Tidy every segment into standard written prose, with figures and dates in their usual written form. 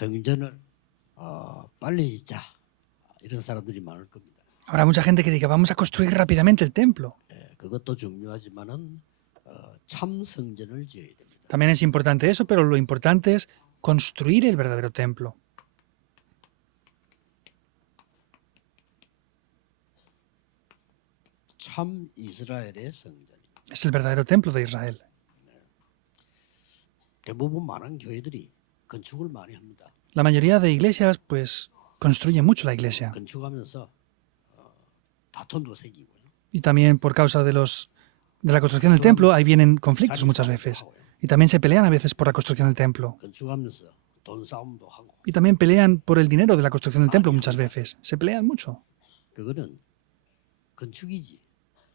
성전을 빨리 짓자 이런 사람들이 많을 겁니다. Habrá mucha gente que diga, vamos a construir rápidamente el templo. 그것도 중요하지만은 참 성전을 지어야 됩니다. También es importante eso, pero lo importante es construir el verdadero templo. 참 이스라엘의 성전입니다. Es el verdadero templo de Israel. 대부분 많은 교회들이 건축을 많이 합니다. La mayoría de iglesias, pues, construyen mucho la iglesia. 건축하면서 다툼도 생기고요. Y también por causa de la construcción del templo, ahí vienen conflictos muchas veces. Y también se pelean a veces por la construcción del templo. 건축하면서 돈 싸움도 하고. Y también pelean por el dinero de la construcción del templo muchas veces. Se pelean mucho. 그거는 건축이지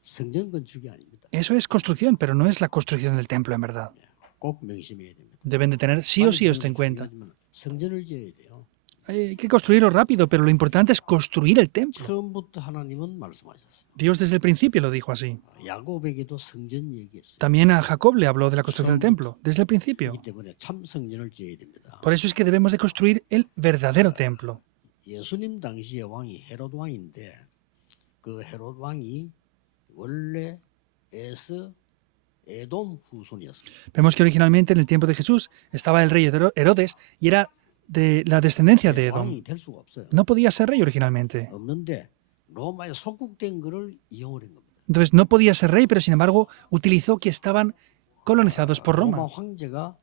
성전 건축이 아닙니다. Eso es construcción, pero no es la construcción del templo en verdad. 꼭 명심해야 됩니다. Deben de tener sí o sí esto en cuenta. 성전을 지어야 돼요. Hay que construirlo rápido, pero lo importante es construir el templo. 처음부터 하나님은 말씀하셨어요. Dios desde el principio lo dijo así. 야곱에게도 성전 얘기했어요. También a Jacob le habló de la construcción del templo, desde el principio. 이 때문에 참 성전을 지어야 됩니다. Por eso es que debemos de construir el verdadero templo. 예수님 당시의 왕이 헤롯 왕인데 그 헤롯 왕이 원래 에돔 후손이었습니다. Vemos que originalmente en el tiempo de Jesús estaba el rey Herodes y era de la descendencia de Edom. 왕이 될 수가 없어요. No podía ser rey originalmente. 없는데 로마에 속국된 거를 이용을 한 겁니다. Entonces no podía ser rey, pero sin embargo utilizó que estaban colonizados por 로마 Roma. 황제가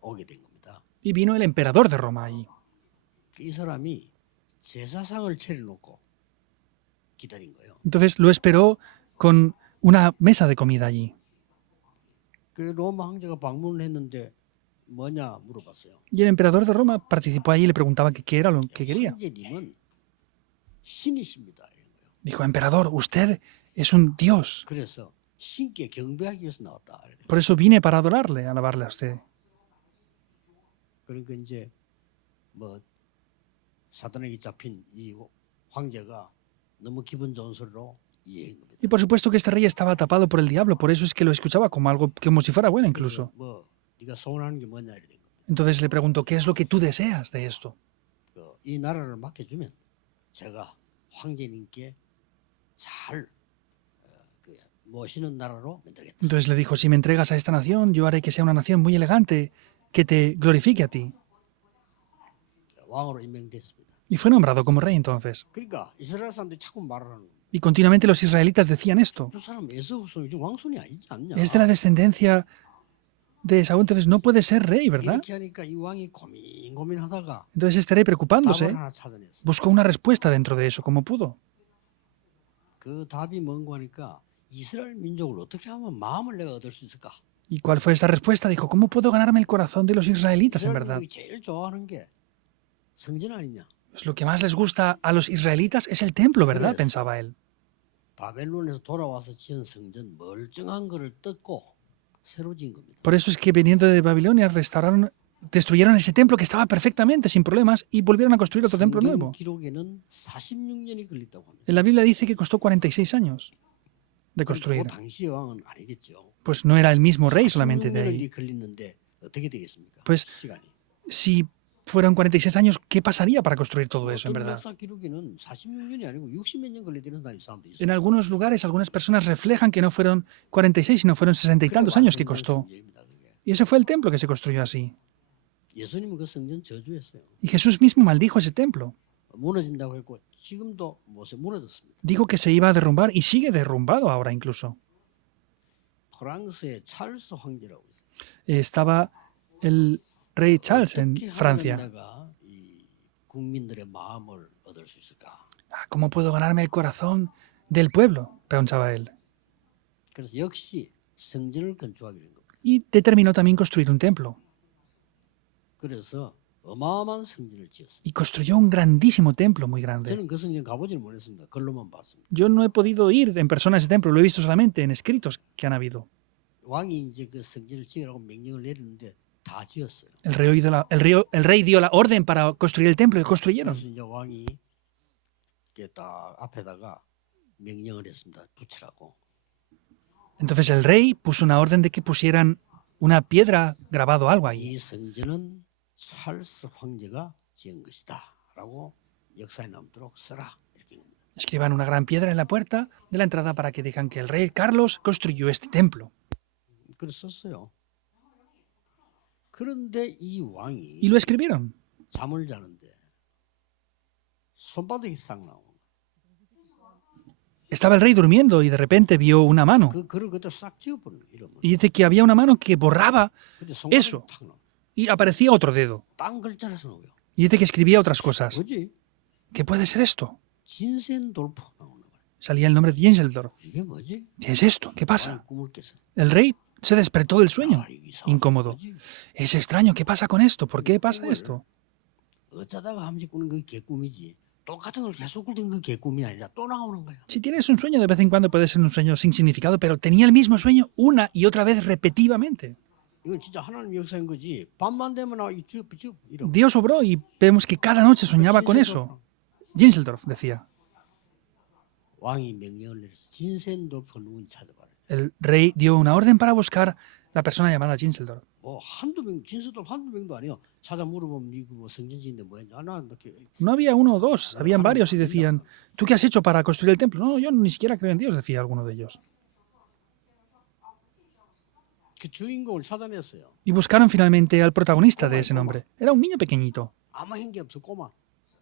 오게 된 겁니다. Y vino el emperador de Roma allí. 이 사람이 제사상을 차려놓고 기다린 거예요. Entonces lo esperó con una mesa de comida allí. 그 로마 황제가 방문을 했는데 뭐냐 물어봤어요. Y el emperador de Roma participó allí y le preguntaba que qué era lo que quería. 황제님은 신이십니다. 이런 거예요. Dijo, emperador, usted es un dios. 그래서 신께 경배하기 위해서 나왔다. 이래요. Por eso vine para adorarle, alabarle a usted. 그러니까 이제 뭐 사단에게 잡힌 이 황제가 너무 기분 좋은 소리로 이해한 겁니다. Y por supuesto que este rey estaba tapado por el diablo, por eso es que lo escuchaba como algo, como si fuera bueno incluso. 뭐 네가 소원하는 게 뭐냐 이래 된 겁니다. Entonces le preguntó, ¿qué es lo que tú deseas de esto? 이 나라를 맡겨주면 제가 황제님께 잘 모시는 나라로 만들겠다. Entonces le dijo, si me entregas a esta nación, yo haré que sea una nación muy elegante, que te glorifique a ti. 왕으로 임명됐습니다. Y fue nombrado como rey entonces. 그러니까 이스라엘 사람들이 자꾸 말을 하는 거예요. Y continuamente los israelitas decían esto. 저 사람 에서 후손이지 왕손이 아니지 않냐. Es de la descendencia de Esaú, entonces no puede ser rey, ¿verdad? 이렇게 하니까 이 왕이 고민하다가 Entonces este rey, preocupándose, 답을 하나 찾아냈어요. buscó una respuesta dentro de eso, como pudo. 그 답이 뭔가 하니까 이스라엘 민족을 어떻게 하면 마음을 내가 얻을 수 있을까? ¿Y cuál fue esa respuesta? Dijo, ¿cómo puedo ganarme el corazón de los israelitas en 이스라엘 verdad? 민족이 제일 좋아하는 게 성전 아니냐? Pues lo que más les gusta a los israelitas es el templo, ¿verdad? Pensaba él. 바벨론에서 돌아와서 지은 성전 멀쩡한 거를 뜯고 새로 지은 겁니다. Por eso es que viniendo de Babilonia destruyeron ese templo que estaba perfectamente, sin problemas, y volvieron a construir otro templo 성경 nuevo. 기록에는 46년이 걸렸다고 합니다. En la Biblia dice que costó 46 años de 그 construir. 당시의 왕은 아니겠죠. Pues no era el mismo rey solamente de ahí. 46년이 걸리는데 어떻게 되겠습니까? Pues 시간이. si fueron 46 años, ¿qué pasaría para construir todo eso en 어떤 verdad? 역사 기록에는 46년이 아니고 60몇 년 걸리는 사람도 있어요. En algunos lugares, algunas personas reflejan que no fueron 46, sino fueron 60 y tantos años que costó. 성전입니다, 그게. Y ese fue el templo que se construyó así. 예수님은 그 성전 저주했어요. Y Jesús mismo maldijo ese templo. 무너진다고 했고 지금도 무너졌습니다. Dijo que se iba a derrumbar y sigue derrumbado ahora incluso. 프랑스의 찰스 황제라고 있어요. Estaba el rey Charles en 어떻게 하면 Francia. 내가 이 국민들의 마음을 얻을 수 있을까? ¿Cómo puedo ganarme el corazón del pueblo? Pensaba él. 그래서 역시 성전을 건축하게 된 겁니다. Y determinó también construir un templo. 그래서 어마어마한 성전을 지었습니다. Y construyó un grandísimo templo, muy grande. 저는 그 성전 가보지는 못했습니다. 글로만 봤습니다. Yo no he podido ir en persona a ese templo, lo he visto solamente en escritos que han habido. 왕이 이제 그 성전을 지으라고 명령을 내리는데 다 지었어요. El rey dio la orden para construir el templo y construyeron. 그래서 이제 왕이 이렇게 딱 앞에다가 명령을 했습니다. 붙이라고. Entonces el rey puso una orden de que pusieran una piedra grabado algo ahí. 이 성전은 찰스 황제가 지은 것이다라고 역사에 남도록 써라 이렇게 합니다. Escriban una gran piedra en la puerta de la entrada para que digan que el rey Carlos construyó este templo. 그래서 썼어요. 그런데 이 Y 왕이 lo escribieron. 잠을 자는데 손바닥이 싹 나오는 거예요. Estaba el rey durmiendo y de repente vio una mano. 그걸 그때 싹 지워버리는 거예요. 이러면. Y dice que había una mano que borraba 근데 손바닥이 eso. 탁 나와요. y aparecía otro dedo. 딴 글자라서 나와요. Y dice que escribía otras cosas. 뭐지? ¿Qué puede ser esto? 진센돌프 나오는 거예요. Salía el nombre de Jinseldorf. 이게 뭐지? ¿Qué es esto? ¿Qué pasa? 왕이 꿈을 깼어요. El rey se despertó del sueño. 아, 이게 이상하다. Incómodo. 뭐지? Es extraño, ¿qué pasa con esto? ¿Por qué pasa esto? 어쩌다가 한 번씩 꾸는 게 개꿈이지. 똑같은 걸 계속 꾸는 게 개꿈이 아니라 또 나오는 거야. Si tienes un sueño, de vez en cuando puede ser un sueño sin significado, pero tenía el mismo sueño una y otra vez repetitivamente. 이건 진짜 하나님 역사인 거지. 밤만 되면 이 쭉 이런. Dios obró y vemos que cada noche soñaba con eso. Jinseldorf decía. 왕이 명령을 내려서 진센돌프 누군지 찾아봐라. El rey dio una orden para buscar la persona llamada Jinseldorf. 뭐 한두 명 진센돌프 한두 명도 아니요. 찾아 물어보면 이거 뭐 성전지인데 뭐냐. 나 이렇게 No había uno o dos, habían varios y decían, ¿tú qué has hecho para construir el templo? No, yo ni siquiera creo en Dios, decía alguno de ellos. 그 주인공을 찾아냈어요. Y buscaron finalmente al protagonista de ese nombre. Era un niño pequeñito. 아무 한게 없어 꼬마.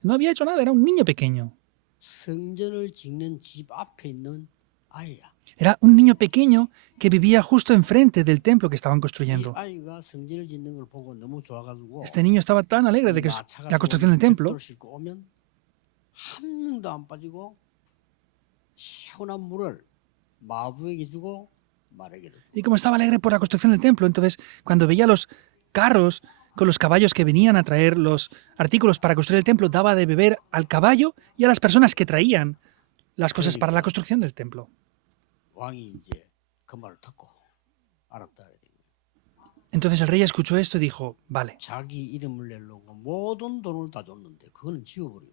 No había hecho nada, era un niño pequeño. 성전을 짓는 집 앞에 있는 아이야. Era un niño pequeño que vivía justo enfrente del templo que estaban 이 construyendo. 아이가 성전을 짓는 걸 보고 너무 좋아가지고 Este niño estaba tan alegre de que la construcción del templo 싣고 오면 한 명도 안 빠지고 시원한 물을 마부에게 주고 말에게 주고. y como estaba alegre por la construcción del templo, entonces cuando veía los carros con los caballos que venían a traer los artículos para construir el templo, daba de beber al caballo y a las personas que traían las cosas para la construcción del templo. 왕이 이제 그 말을 듣고 알았다. Entonces el rey escuchó esto y dijo, vale, 자기 이름을 내려고 모든 돈을 다 줬는데 그거는 지워버리고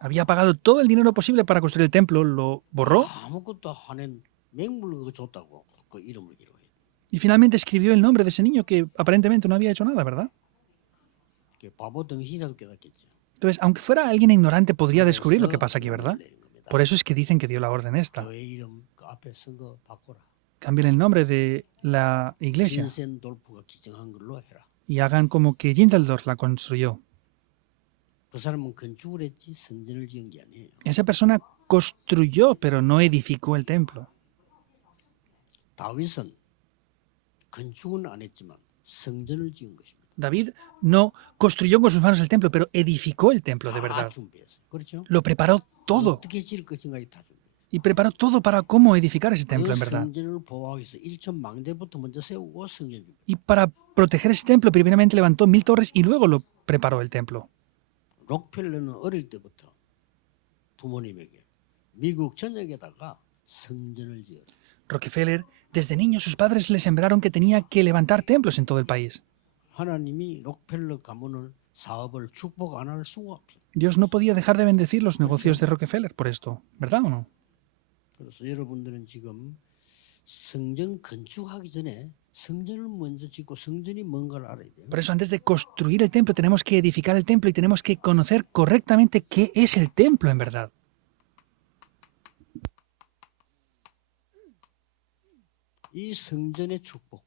había pagado todo el dinero posible para construir el templo, lo borró 아무것도 안 한 맹물을 그거 줬다고 그 이름을 기록해. y finalmente escribió el nombre de ese niño que aparentemente no había hecho nada, ¿verdad? 그 바보 등신이라도 깨닫겠죠. Entonces, aunque fuera alguien ignorante, podría descubrir lo que pasa aquí, ¿verdad? Por eso es que dicen que dio la orden esta. 그의 이름 그 앞에 쓴 거 바꿔라. Cambien el nombre de la iglesia 진센돌프가 기증한 걸로 해라. y hagan como que Jinseldorf la construyó. 그 사람은 건축을 했지 성전을 지은 게 아니에요. Esa persona construyó, pero no edificó el templo. 다윗은 건축은 안 했지만 성전을 지은 것입니다. David no construyó con sus manos el templo, pero edificó el templo de 다 verdad. 준비했어요. 그렇죠? Lo preparó todo 어떻게 지을 것인가 다 준비. y preparó todo para cómo edificar ese templo, 그 en verdad. 성전을 보호하기 위해서 1천 망대부터 먼저 세우고 성전 준비. Y para proteger ese templo, primeramente levantó 1000 torres y luego lo preparó el templo. 록펠러는 어릴 때부터 부모님에게 미국 전역에다가 성전을 지어라. Rockefeller, desde niño sus padres le sembraron que tenía que levantar templos en todo el país. 하나님이 록펠러 가문을 사업을 축복 안 할 수가 없어요. Dios no podía dejar de bendecir los negocios de Rockefeller por esto, ¿verdad o no? 그래서 여러분들은 지금 성전 건축하기 전에 성전을 먼저 짓고 성전이 뭔가를 알아야 돼요. Por eso antes de construir el templo tenemos que edificar el templo y tenemos que conocer correctamente qué es el templo en verdad. 이 성전의 축복.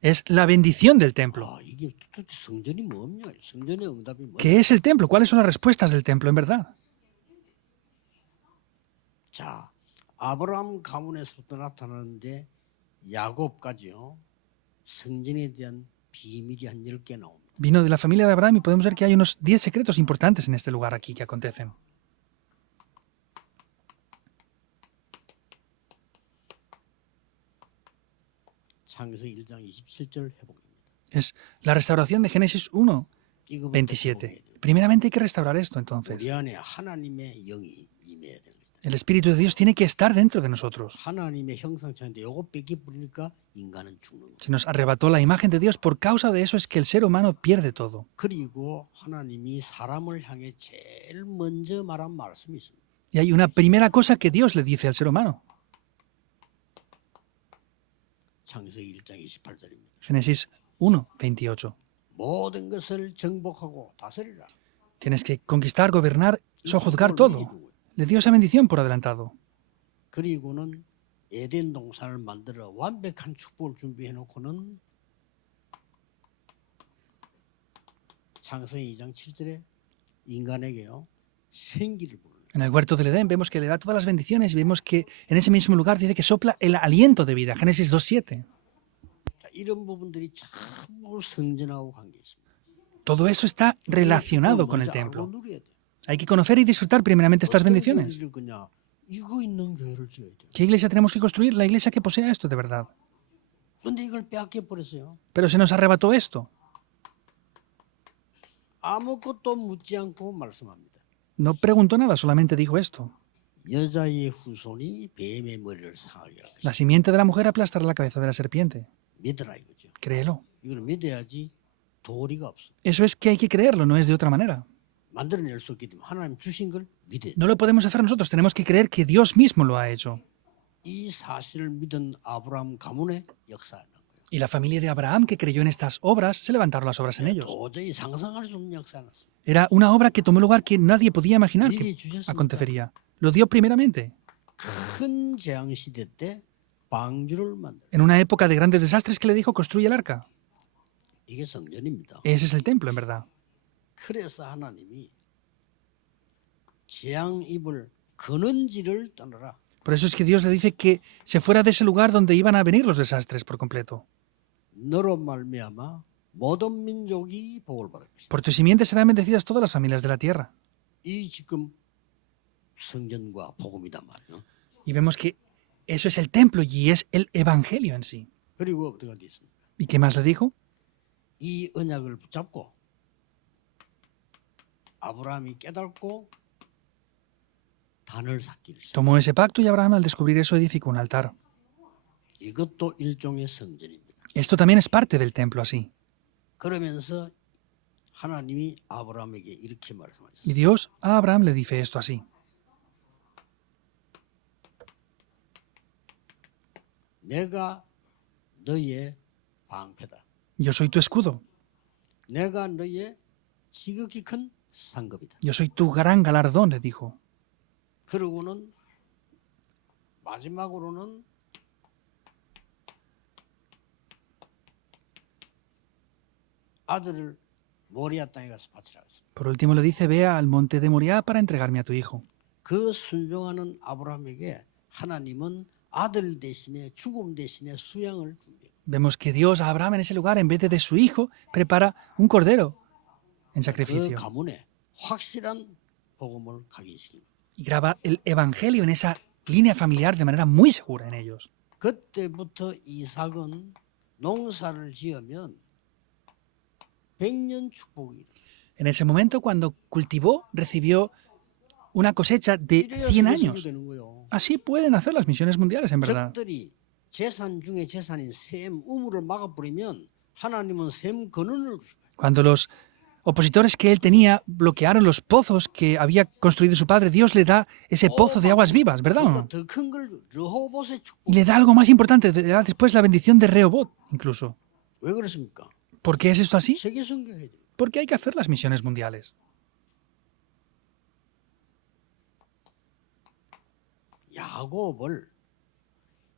Es la bendición del templo. 아, 이게 도대체 성전이 뭐냐? 성전의 응답이 뭐냐? ¿Qué es el templo? ¿Cuáles son las respuestas del templo en verdad? 자, 아브라함 가문에서부터 나타나는데 야곱까지요. 성전에 대한 비밀이 한 10개 나옵니다. Vino de la familia de Abraham y podemos ver que hay unos 10 secretos importantes en este lugar aquí que acontecen. 창세기 1장 27절 회복입니다. Es la restauración de Génesis 1, 이거부터 27. 회복해야 돼요. Primeramente hay que restaurar esto entonces. 우리 안에 하나님의 영이 임해야 됩니다. El Espíritu de Dios tiene que estar dentro de nosotros. 하나님의 형상체인데 요거 뺏기 뿌리니까 인간은 죽는 거예요. Se nos arrebató la imagen de Dios. Por causa de eso es que el ser humano pierde todo. 그리고 하나님이 사람을 향해 제일 먼저 말한 말씀이 있습니다. Y hay una primera cosa que Dios le dice al ser humano. 창세기 1장 28절입니다. Génesis 1, 28. 모든 것을 정복하고 다스리라. Tienes que conquistar, gobernar, sojuzgar todo. Le dio esa bendición por adelantado. 그리고는 에덴 동산을 만들어 완벽한 축복을 준비해 놓고는 창세기 2장 7절에 인간에게요 생기를 부르는. En el huerto del Edén vemos que le da todas las bendiciones y vemos que en ese mismo lugar dice que sopla el aliento de vida. Génesis 2:7. 자, 이런 부분들이 전부 성전하고 관계 있습니다. Todo eso está relacionado con el templo. Hay que conocer y disfrutar primeramente estas bendiciones. 이거 있는 교회를 지어야 돼. ¿Qué iglesia tenemos que construir? La iglesia que posea esto de verdad. 근데 이걸 빼앗겨 버렸어요. Pero se nos arrebató esto. 아무것도 묻지 않고 말씀합니다. No preguntó nada, solamente dijo esto. 여자의 후손이 뱀의 머리를 상하게 할 La 것이다. simiente de la mujer aplastará la cabeza de la serpiente. 믿으라 이거죠. Créelo. 이걸 믿어야지 도리가 없어. Eso es que hay que creerlo, no es de otra manera. 만들어낼 수 없기 때문에 하나님 주신 걸 믿어야 돼. No lo podemos hacer nosotros, tenemos que creer que Dios mismo lo ha hecho. 이 사실을 믿은 아브라함 가문의 역사는 거예요. Y la familia de Abraham, que creyó en estas obras, se levantaron las obras en ellos. 도저히 상상할 수 없는 역사였어요. Era una obra que tomó lugar que nadie podía imaginar 미리 que 주셨습니다. acontecería. Lo dio primeramente, 큰 재앙 시대 때 방주를 만들어. en una época de grandes desastres que le dijo, construye el arca. 이게 성전입니다. Ese es el templo, en verdad. 그래서 하나님이 재앙 입을 근원지를 떠나라. Por eso es que Dios le dice que se fuera de ese lugar donde iban a venir los desastres por completo. 너로 말미암아 모든 민족이 복을 받을 것이다. Por tu simiente serán bendecidas todas las familias de la tierra. 이 지금 성전과 복음이단 말이에요. Y vemos que eso es el templo y es el evangelio en sí. 그리고 어떻게 돼 있습니까? ¿Y qué más le dijo? 이 언약을 붙잡고 아브라함이 깨닫고 단을 쌓기를 시작. Tomó ese pacto y Abraham al descubrir eso edificó un altar. 이것도 일종의 성전입니다. Esto también es parte del templo así. 그러면서 하나님이 아브라함에게 이렇게 Y 말씀하셨어요. Dios a Abraham le dice esto así. 내가 너의 방패다. Yo soy tu escudo. 내가 너의 지극히 큰 상급이다. Yo soy tu gran galardón, le dijo. 그러고는 마지막으로는 아들을 모리아 땅에 가서 바치라 했어요. Por último le dice, ve al monte de Moriah para entregarme a tu hijo. 그 순종하는 아브라함에게 하나님은 아들 대신에 죽음 대신에 수양을 준비해요. Vemos que Dios a Abraham en ese lugar, en vez de su hijo, prepara un cordero en 그 sacrificio. 가문에 확실한 복음을 각인시킵니다. Y graba el evangelio en esa línea familiar de manera muy segura en ellos. 그때부터 이삭은 농사를 지으면 100년 축복이. En ese momento, cuando cultivó, recibió una cosecha de 이래야 100 세계적으로 años. 되는 거예요. Así pueden hacer las misiones mundiales, en verdad. 적들이 재산 중에 재산인 셈 우물을 막아버리면 하나님은 셈 근원을 주셔요. Cuando los opositores que él tenía bloquearon los pozos que había construido su padre, Dios le da ese pozo de aguas vivas, ¿verdad o no? 더큰걸 르호봇의 축복. Y le da algo más importante, le da después la bendición de Rehobot, incluso. 왜 그렇습니까? ¿Por qué es esto así? 세계 선교해야 돼요. Porque hay que hacer las misiones mundiales. 야곱을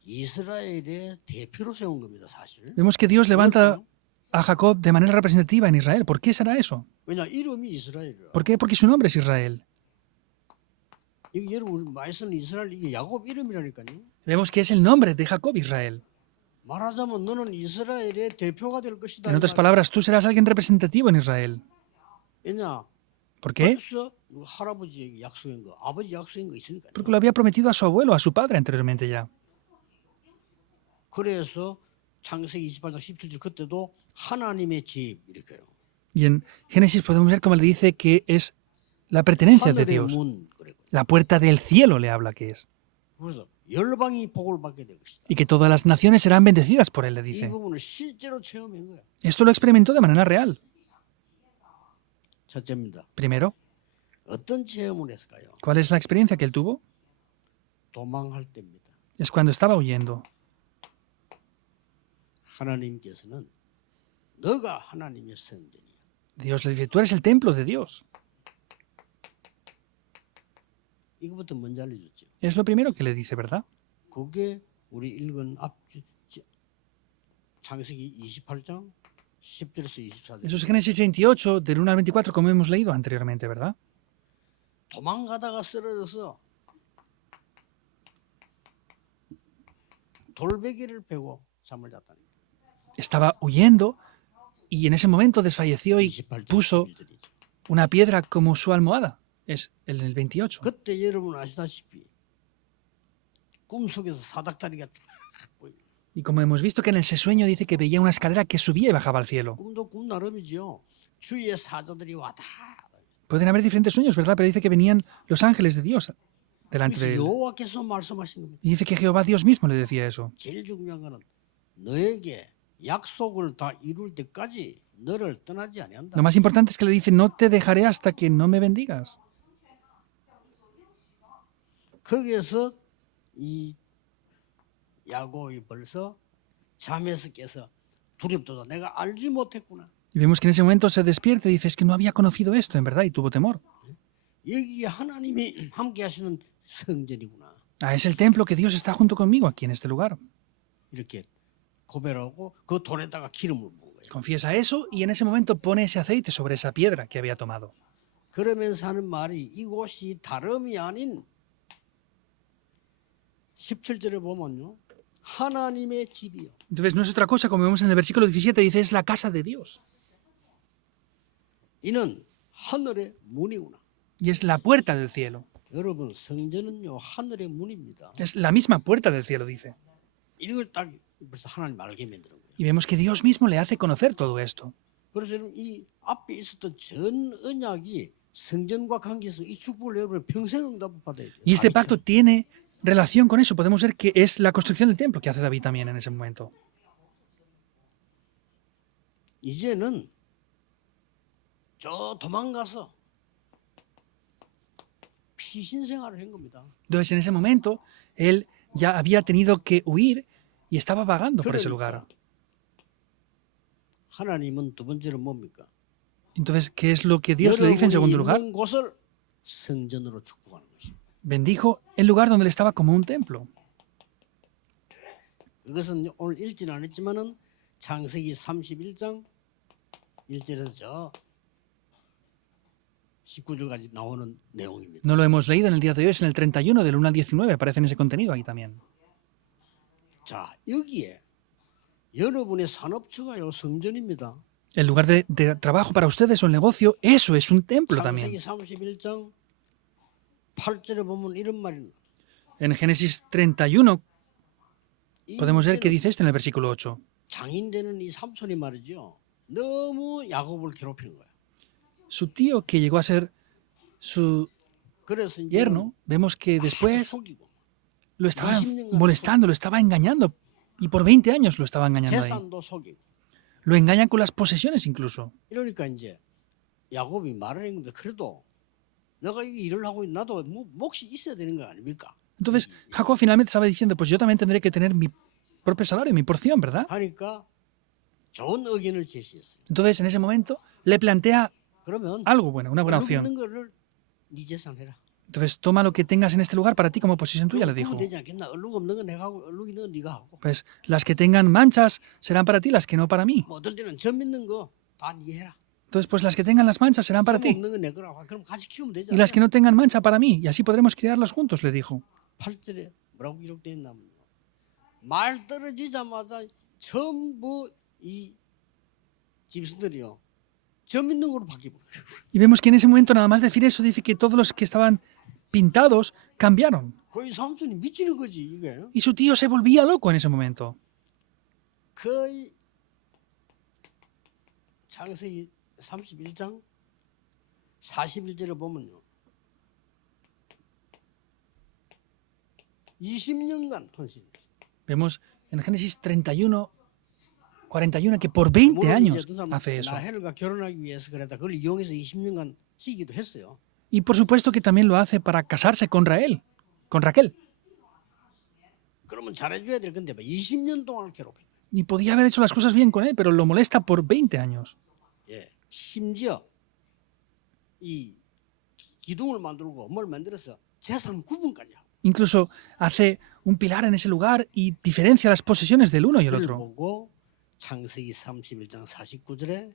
이스라엘의 대표로 세운 겁니다, 사실. Vemos que Dios levanta a Jacob de manera representativa en Israel. ¿Por qué será eso? 왜냐 이름이 이스라엘이라. ¿Por qué? Porque su nombre es Israel. 이게 여러분 많이 쓰는 이스라엘 이게 야곱 이름이라니까요. Vemos que es el nombre de Jacob Israel. 말하자면 너는 이스라엘의 대표가 될 것이다. En otras palabras, tú serás alguien representativo en Israel. 왜냐? ¿Por qué? 벌써 할아버지에게 약속한 거, 아버지 약속한 거 있으니까. Porque lo había prometido a su abuelo, a su padre anteriormente ya. 그래서 창세기 28장 17절 그때도 하나님의 집 이렇게요. Y en Génesis podemos ver como le dice que es la pertenencia de 하늘의 Dios. 문 그래요. La puerta del cielo le habla que es. 그래서 열방이 복을 받게 될 것이다. Y que todas las naciones serán bendecidas por él, le 이 dice. 부분을 실제로 체험한 거야. Esto lo experimentó de manera real. 첫째입니다. Primero, 어떤 체험을 했을까요? ¿cuál es la experiencia que él tuvo? 도망할 때입니다. Es cuando estaba huyendo. 하나님께서는 너가 하나님의 성전이야. Dios le dice, tú eres el templo de Dios. 이거부터 먼저 알려줬죠. Es lo primero que le dice, ¿verdad? 그게 우리 읽은 창세기 28장 10절에서 24절. Eso es Génesis 28, del 1 al 24, como hemos leído anteriormente, ¿verdad? 도망가다가 쓰러져서 돌베개를 베고 잠을 잤다니. Estaba huyendo y en ese momento desfalleció y 28장 puso 11절이죠. una piedra como su almohada. Es el 28. 그때 여러분 아시다시피 꿈속에서 사닥다리가 탁 보여요. Y como hemos visto que en ese sueño dice que veía una escalera que subía y bajaba al cielo. 꿈도 꿈 나름이죠. 주위의 사자들이 왔다. Pueden haber diferentes sueños, ¿verdad? Pero dice que venían los ángeles de Dios delante 그래서 de él. 여호와께서 말씀하신 겁니다. Y dice que Jehová Dios mismo le decía eso. 제일 중요한 거는 너에게 약속을 다 이룰 때까지 너를 떠나지 아니한다. Lo más importante es que le dice, no te dejaré hasta que no me bendigas. 거기에서 이 야곱이 벌써 잠에서 깨서 두렵도다. 내가 알지 못했구나. Y vemos que en ese momento se despierta y dice, es que no había conocido esto, en verdad, y tuvo temor. 여기에 하나님이 함께 하시는 성전이구나. Ah, es el templo que Dios está junto conmigo aquí en este lugar. 이렇게 고백하고 그 돌에다가 기름을 부은 거예요. Confiesa eso y en ese momento pone ese aceite sobre esa piedra que había tomado. 그러면서 하는 말이 이곳이 다름이 아닌 17절에 보면요. 하나님의 집이요. Entonces no es otra cosa, como vemos en el versículo 17, dice, es la casa de Dios. 이는 하늘의 문이구나. Y es la puerta del cielo. 여러분 성전은요 하늘의 문입니다. Es la misma puerta del cielo, dice. 이걸 딱 벌써 하나님 알게 만드는 거예요. Y vemos que Dios mismo le hace conocer todo esto. 그래서 여러분 이 앞에 있었던 전 언약이 성전과 관계해서 이 축복을 여러분 평생 응답을 받아야 돼요. Y este pacto tiene relación con eso. Podemos ver que es la construcción del templo que hace David también en ese momento. 이제는 저 도망가서 피신 생활을 한 겁니다. Entonces en ese momento él ya había tenido que huir y estaba vagando por ese lugar. 하나님은 두 번째로 뭡니까? Entonces, ¿qué es lo que Dios le dice en segundo lugar? 있는 곳을 성전으로 축복하는 것입니다. Bendijo el lugar donde él estaba como un templo. 그것은 오늘 읽지는 않았지만은 창세기 31장 1절에서 저 19절까지 나오는 내용입니다. No lo hemos leído en el día de hoy, es en el 31 del 1 al 19, aparece en ese contenido ahí también. 자, 여기에 여러분의 산업처가요 성전입니다. El lugar de trabajo para ustedes o el negocio, eso es un templo 창세기 también. 31장 8절에 보면 이런 말입니다. En Génesis 31 이 podemos ver que 이제는 dice esto en el versículo 8. 장인되는 이 삼손이 말이죠. 너무 야곱을 괴롭히는 거야. Su tío, que llegó a ser su 그래서 이제 yerno, vemos que después 속이고 lo estaba 20 molestando, lo estaba engañando. Y por 20 años lo estaba engañando ahí. 재산도 속이고 Lo engañan con las posesiones incluso. 이러니까 이제 야곱이 말을 한 건데 그래도 내가 이 일을 하고 있 나도 몫이 있어야 되는 거 아닙니까? Entonces Jacob finalmente estaba diciendo, pues yo también tendré que tener mi propio salario, mi porción, ¿verdad? 하니까 좋은 의견을 제시했어요. Entonces en ese momento le plantea 그러면 algo bueno, una buena 얼룩 opción. 있는 거를 네 재산 해라. Entonces toma lo que tengas en este lugar para ti como posesión tuya, le dijo. 그러면 되지 않겠나? 얼룩 없는 건 내가 하고 얼룩 있는 건 네가 하고. Pues las que tengan manchas serán para ti, las que no para mí. 뭐 어떨 때는 점 있는 거 다 네가 해라. Entonces pues las que tengan las manchas serán para 점 ti. 없는 건 내 거라고. 그럼 같이 키우면 Y 되잖아. las que no tengan mancha para mí. Y así podremos criarlas juntos, le dijo. 8절에 뭐라고 기록되어 있냐면요. 말 떨어지자마자 전부 이 집신들이요. 점 있는 거로 바뀌고. Y vemos que en ese momento, nada más decir eso, dice que todos los que estaban pintados cambiaron. 거의 삼촌이 미치는 거지 이게. Y su tío se volvía loco en ese momento. 거의 창세기 31장 41절에 보면요. 20년간 헌신했어요. Vemos en Génesis 31, 41 que por 20 años hace eso. 라헬과 결혼하기 위해서 그랬다. 그걸 이용해서 20년간 지기도 했어요. Y por supuesto que también lo hace para casarse con Raquel. Con Raquel. 그러면 잘해줘야 될 건데 20년 동안 괴롭혀. Y podía haber hecho las cosas bien con él, pero lo molesta por 20 años. 예, 심지어 이 기둥을 만들고 뭘 만들어서 재산 구분까지 하고 Incluso hace un pilar en ese lugar y diferencia las posesiones del uno y el 그를 otro. 보고 창세기 31장 49절에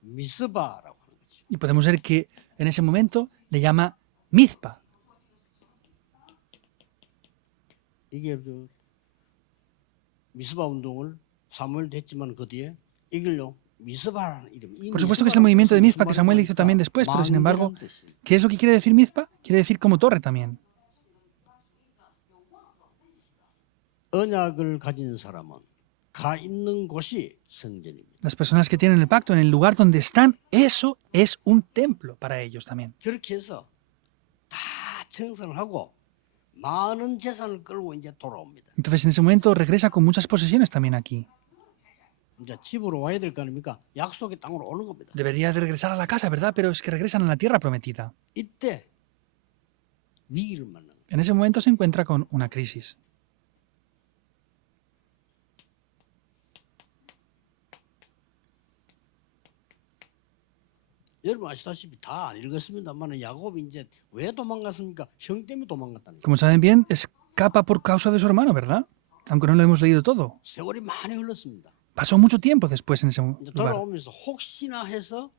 미스바라고 하는 거죠. Y podemos ver que en ese momento le llama Mizpa. 이게 미스바 운동을 사무엘도 했지만 그 뒤에 이걸요 미스바라는 이름. 이 Por supuesto que es el movimiento de Mizpa que Samuel hizo también después, pero sin embargo, ¿qué es lo que quiere decir Mizpa? Quiere decir como torre también. 언약을 가진 사람은 가 있는 곳이 성전입니다. Las personas que tienen el pacto en el lugar donde están, eso es un templo para ellos también. 그렇게 해서 다 청산을 하고 많은 재산을 끌고 이제 돌아옵니다. Entonces en ese momento regresa con muchas posesiones también aquí. 이제 집으로 와야 될 거 아닙니까? 약속의 땅으로 오는 겁니다. Debería de regresar a la casa, ¿verdad? Pero es que regresan a la tierra prometida. 이때 위기를 만나는 거예요. En ese momento se encuentra con una crisis. 여러분 아시다시피 다 안 읽었습니다만 야곱이 이제 왜 도망갔습니까? 형 때문에 도망갔다는 거예요. Como saben bien, escapa por causa de su hermano, ¿verdad? Aunque no lo hemos leído todo. 세월이 많이 흘렀습니다. Pasó mucho tiempo después en ese 이제 lugar. 돌아오면서 혹시나 해서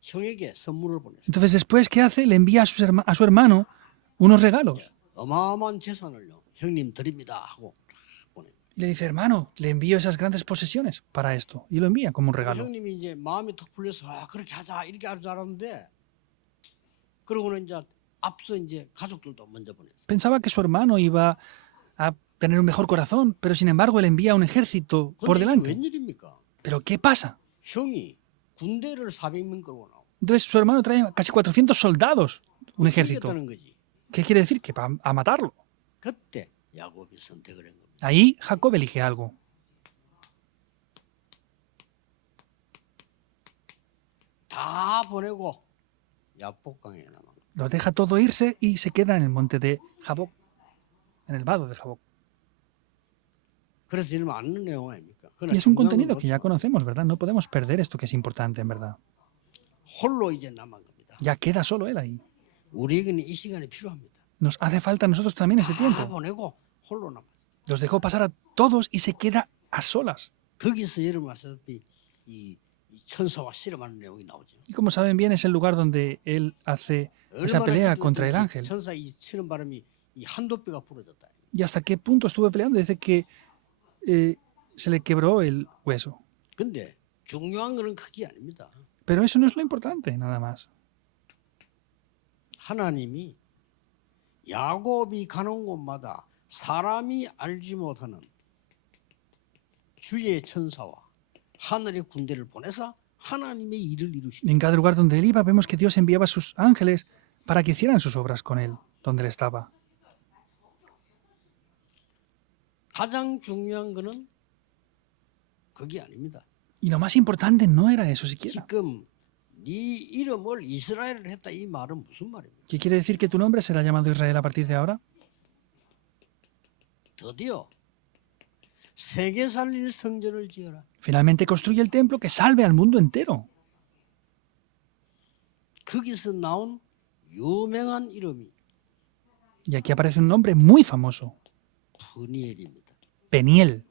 형에게 선물을 보냈어요. Entonces después, ¿qué hace? Le envía a su hermano unos regalos. 어마어마한 재산을요. 형님 드립니다 하고 보내요. Y le dice, hermano, le envío esas grandes posesiones para esto. Y lo envía como un regalo. 형님이 이제 마음이 턱 풀려서 그렇게 하자 이렇게 할 줄 알았는데 그러고는 이제 앞서 이제 가족들도 먼저 보냈어요. Pensaba que su hermano iba a tener un mejor corazón, pero sin embargo él envía un ejército por 근데 이게 delante. 웬일입니까? ¿Pero qué pasa? 형이 군대를 400명 끌고 나오고 Entonces su hermano trae casi 400 soldados, un ejército. 이겼다는 거지. ¿Qué quiere decir? Que va a matarlo. 그때 야곱이 선택을 한 겁니다. Ahí Jacob elige algo. 다 보내고 야복강에 남은 거예요. Los deja todo irse y se queda en el monte de Jaboc, en el vado de Jaboc. 그래서 이러면 아는 내용 아닙니까? 그러나 Y es un 중요한 건 contenido que ya 놓치고 conocemos, ¿verdad? No podemos perder esto que es importante, en verdad. 홀로 이제 남은 겁니다. Ya queda solo él ahí. 우리에게는 이 시간이 필요합니다. Nos hace falta a nosotros también ese 다 tiempo. 보내고 홀로 남았어요. Los dejó pasar a todos y se queda a solas. 거기서 여러분 아시다시피 이 천사와 실험하는 내용이 나오죠. Y como saben bien, es el lugar donde él hace esa 얼마나 pelea contra el 힘들었던지 ángel. 천사 이 치는 바람이 이 한도뼈가 부러졌다. Y hasta qué punto estuve peleando. Dice que se le quebró el hueso. 근데 중요한 거는 그게 아닙니다. Pero eso no es lo importante, nada más. 하나님이 야곱이 가는 곳마다 사람이 알지 못하는 주의 천사와 하늘의 군대를 보내서 하나님의 일을 이루시고 En cada lugar donde él iba, vemos que Dios enviaba a sus ángeles para que hicieran sus obras con él, donde él estaba. 가장 중요한 거는 그게 아닙니다. Y lo más importante no era eso siquiera. 지금 네 이름을 이스라엘을 했다 이 말은 무슨 말입니까? ¿Qué quiere decir que tu nombre será llamado Israel a partir de ahora? 드디어 세계 살릴 성전을 지어라. Finalmente construye el templo que salve al mundo entero. 거기서 나온 유명한 이름이 Y aquí aparece un nombre muy famoso, 브니엘입니다. Peniel.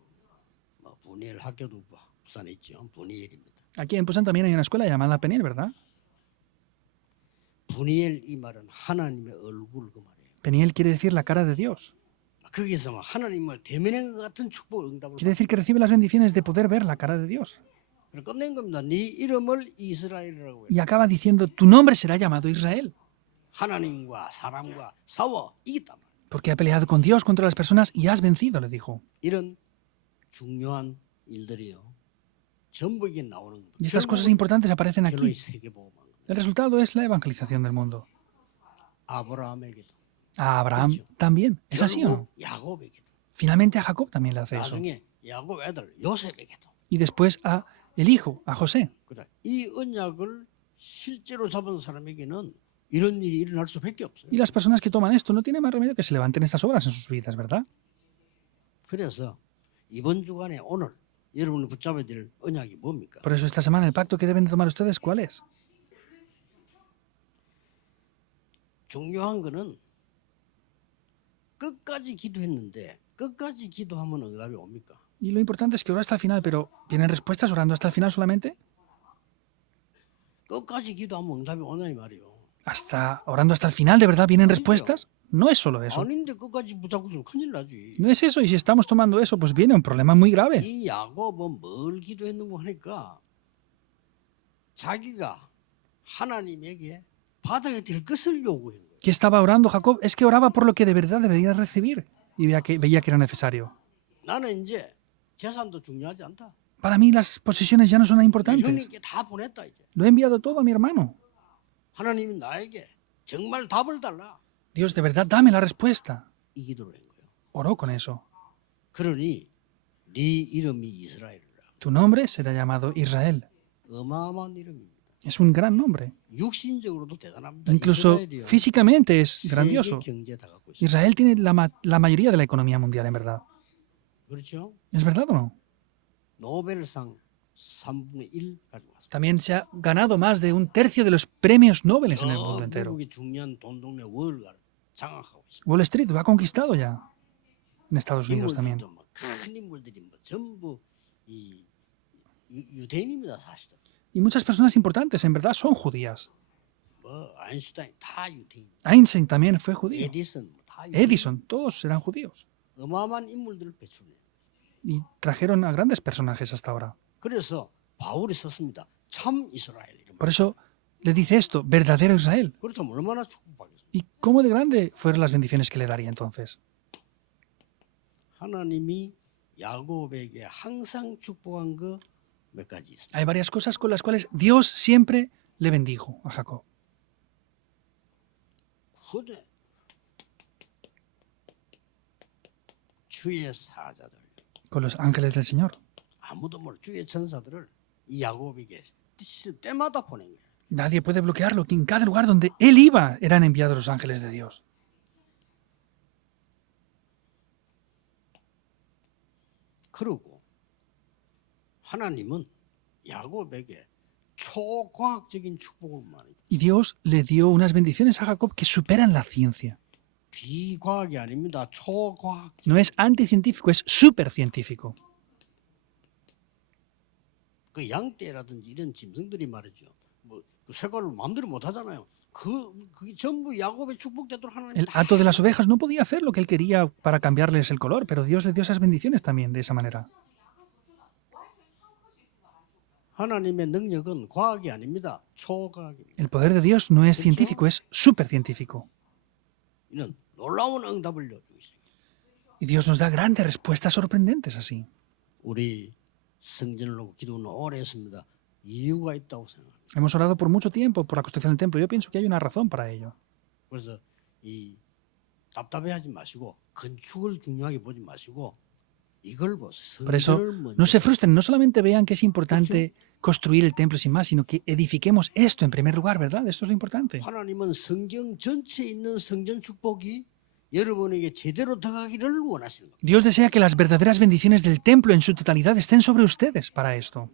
뭐 브니엘 학교도 부산에 있죠. 브니엘입니다. Aquí en Pusan también hay una escuela llamada Peniel, ¿verdad? 브니엘 이 말은 하나님의 얼굴 그 말이에요. Peniel quiere decir la cara de Dios. 거기서 막 하나님을 대면한 것 같은 축복 응답을 Quiere decir que recibe las bendiciones de poder ver la cara de Dios. 받고 끝낸 겁니다. 네 이름을 이스라엘이라고 해요. Y acaba diciendo, tu nombre será llamado Israel. 하나님과 사람과 싸워 이겼단 말이에요. Porque ha peleado con Dios contra las personas y has vencido, le dijo. 이런 중요한 일들이요. 전부 이게 나오는 겁니다. Y estas cosas importantes aparecen 결론이 aquí. 세계보고만 겁니다. El resultado es la evangelización del mundo. 아브라함에게도 A Abraham también. ¿Es así o no? 결국 야곱에게도 Finalmente a Jacob también le hace eso. 나중에 야곱 애들 요셉에게도 Y después a el hijo, a José. 그래. 이 언약을 실제로 잡은 사람에게는 이런 일이 일어날 수밖에 없어요. Y las personas que toman esto no tienen más remedio que se levanten estas obras en sus vidas, ¿verdad? 그래서 이번 주간에 오늘 여러분이 붙잡아야 될 언약이 뭡니까? Por eso esta semana el pacto que deben de tomar ustedes, ¿cuál es? 중요한 거는 끝까지 기도했는데 끝까지 기도하면 응답이 옵니까? Y lo importante es que ora hasta el final, pero ¿vienen respuestas orando hasta el final solamente? 끝까지 기도하면 응답이 오냐 이 말이요. ¿Hasta orando hasta el final de verdad vienen Anísio. respuestas? No es solo eso. 아닌데 끝까지 붙잡고 있으면 큰일 나지. No es eso, y si estamos tomando eso, pues viene un problema muy grave. 이 야곱은 뭘 기도했는고 하니까 자기가 하나님에게 받아야 될 것을 요구한 거예요. ¿Qué estaba orando Jacob? Es que oraba por lo que de verdad debería recibir y veía que era necesario. 나는 이제 재산도 중요하지 않다. Para mí las posesiones ya no son importantes. 형님께 다 보냈다 이제. Lo he enviado todo a mi hermano. 하나님이 나에게 정말 답을 달라. Dios, de verdad, dame la respuesta. 이 기도를 한 거예요. Oró con eso. 그러니 네 이름이 이스라엘이라. Tu nombre será llamado Israel. 어마어마한 이름입니다. Es un gran nombre. 육신적으로도 대단합니다. Incluso 이스라엘이요. físicamente es 세계 grandioso. 경제 다 갖고 있어요. Israel tiene la mayoría de la economía mundial, en verdad. 그렇죠? ¿Es verdad o no? 노벨상 3분의 1 가지고 왔습니다. También se ha ganado más de un tercio de los premios Nobel en el mundo entero. 미국의 중요한 돈 동네 월가를 장악하고 있습니다. Wall Street lo ha conquistado ya. En Estados Unidos también. 인물들도 큰 인물들이 전부 이 유대인입니다, 사실은. Y muchas personas importantes, en verdad, son judías. 아인슈타인 다 유대인. Einstein también fue judío. 에디슨 다 유대인. Edison, todos eran judíos. 어마어마한 인물들을 배출해요. Y trajeron a grandes personajes hasta ahora. 그래서 바울이 썼습니다. 참 이스라엘 이름. Por eso le dice esto, verdadero Israel. 그렇다면 얼마나 축복하겠어요. ¿Y cómo de grande fueron las bendiciones que le daría entonces? 하나님이 야곱에게 항상 축복한 거 몇 가지 있습니다. Hay varias cosas con las cuales Dios siempre le bendijo a Jacob. 그래. 주의 사자들 Con los ángeles del Señor. 아무도 모르 주의 천사들을 이 야곱에게 때마다 보낸 거예요. Nadie puede bloquearlo, que en cada lugar donde él iba eran enviados los ángeles de Dios. 그리고 하나님은 야곱에게 초과학적인 축복을 많이 Y Dios le dio unas bendiciones a Jacob que superan la ciencia. 비과학이 아닙니다. 초과학. No es anticientífico, es supercientífico. 그 양떼라든지 이런 짐승들이 말이죠. 뭐그 색깔을 마음대로 못 하잖아요. 그게 전부 야곱의 축복되도록 하나님 El hato de las ovejas no podía hacer lo que él quería para cambiarles el color, pero Dios le dio esas bendiciones también de esa manera. 하나님의 능력은 과학이 아닙니다. 초과학입니다. El poder de Dios no es científico, es supercientífico. 이는 놀라운 응답을 주고 있어요. Y Dios nos da grandes respuestas sorprendentes así. 우리 성전을 놓고 기도는 오래 했습니다. 이유가 있다고 생각합니다. Hemos orado por mucho tiempo por la construcción del templo. Yo pienso que hay una razón para ello. 그래서 이 답답해하지 마시고 건축을 중요하게 보지 마시고 이걸 보세요. Por eso, 성전을 no se 먼저 frustren, no solamente vean que es importante construir el templo sin más, sino que edifiquemos esto en primer lugar, ¿verdad? Esto es lo importante. 하나님은 성경 전체에 있는 성전 축복이 여러분에게 제대로 들어가기를 원하시는 겁니다. Dios desea que las verdaderas bendiciones del templo en su totalidad estén sobre ustedes para esto.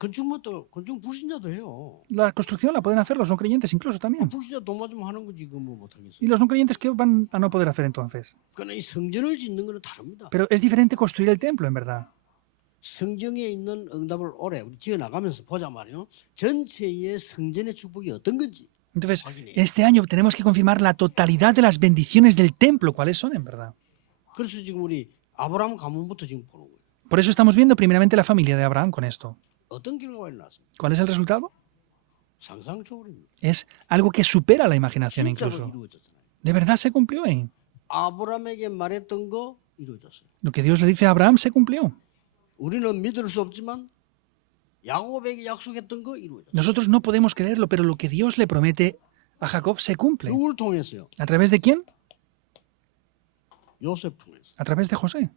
건축 불신자도 해요. La construcción la pueden hacer los no creyentes incluso también. 불신자 돈 맞으면 하는 거지 그거 뭐 못하겠어. ¿Y los no creyentes qué van a no poder hacer entonces? 그러나 이 성전을 짓는 거는 다릅니다. Pero es diferente construir el templo, en verdad. 성경에 있는 응답을 오래 우리 지어 나가면서 보자 말이요. 전체의 성전의 축복이 어떤 건지. Entonces, este año tenemos que confirmar la totalidad de las bendiciones del templo, cuáles son en verdad. 그래서 지금 우리 아브라함 가문부터 지금 보는 거예요. Por eso estamos viendo primeramente la familia de Abraham con esto. 어떤 결과가 일어났습니까? ¿Cuál es el resultado? 상상 초월입니다. Es algo que supera la imaginación 진짜로 incluso. 이루어졌잖아요. De verdad se cumplió. 아브라함에게 말했던 거 이루어졌어요. Lo que Dios le dice a Abraham se cumplió. 우리는 믿을 수 없지만 야곱에게 약속했던 거 이루어졌어요. Nosotros no podemos creerlo, pero lo que Dios le promete a Jacob se cumple. 누굴 통해서요? ¿A través de quién? 요셉 통해서. A través de José.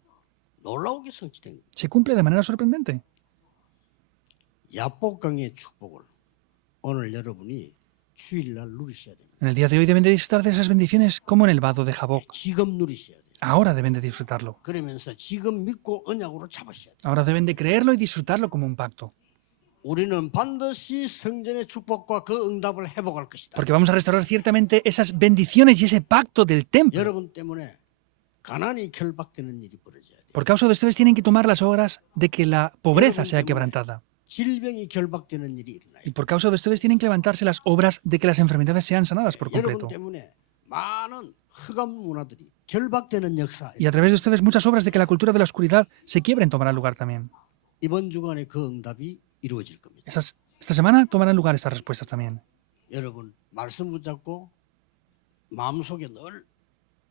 놀라우게 성취된 거예요. Se cumple de manera sorprendente. 야복강의 축복을 오늘 여러분이 주일날 누리셔야 됩니다. En el día de hoy deben de disfrutar de esas bendiciones como en el vado de Jaboc. 지금 누리셔야 돼요. ahora deben de disfrutarlo. 그러면서 지금 믿고 언약으로 잡으셔야 돼요. Ahora deben de creerlo y disfrutarlo como un pacto. 우리는 반드시 성전의 축복과 그 응답을 회복할 것이다. Porque vamos a restaurar ciertamente esas bendiciones y ese pacto del templo. 여러분 때문에 가난이 결박되는 일이 벌어져야 돼요. Por causa de ustedes tienen que tomar las obras de que la pobreza sea quebrantada. 질병이 결박되는 일이 일어나요. Y por causa de ustedes tienen que levantarse las obras de que las enfermedades sean sanadas por 여러분 completo. 때문에 많은 흑암 문화들이 결박되는 역사. Y a través de ustedes muchas obras de que la cultura de la oscuridad se quiebren tomarán lugar también. 이번 주간에 그 응답이 이루어질 겁니다. Esta semana tomarán lugar estas respuestas también. 여러분 말씀 붙잡고 마음속에 늘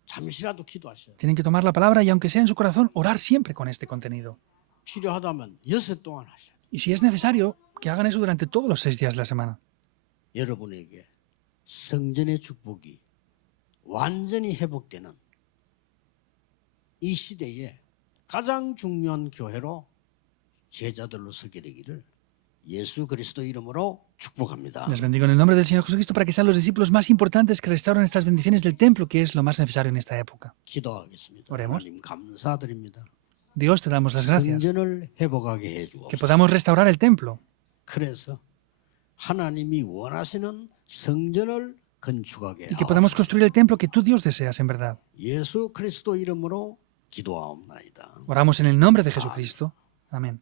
잠시라도 기도하셔야 돼요. Tienen que tomar la palabra y aunque sea en su corazón, orar siempre con este contenido. 필요하다면 6일 동안 하셔야 돼요. Y si es necesario, que hagan eso durante todos los 6 días de la semana. 여러분에게 성전의 축복이 완전히 회복되는 이 시대에 가장 중요한 교회로 제자들로 서게 되기를 예수 그리스도 이름으로 축복합니다. Les bendigo en el nombre del Señor Jesucristo para que sean los discípulos más importantes que restauren estas bendiciones del templo, que es lo más necesario en esta época. 기도하겠습니다. Oremos. 하나님 감사드립니다. Dios, te damos las gracias. 성전을 회복하게 Que 해주옵소서. podamos restaurar el templo. 그래서 하나님이 원하시는 성전을 건축하게 Y que podamos 하옵소서. construir el templo que tú, Dios, deseas en verdad. 예수 그리스도 이름으로 기도하옵나이다. Oramos en el nombre de Jesucristo. Amén.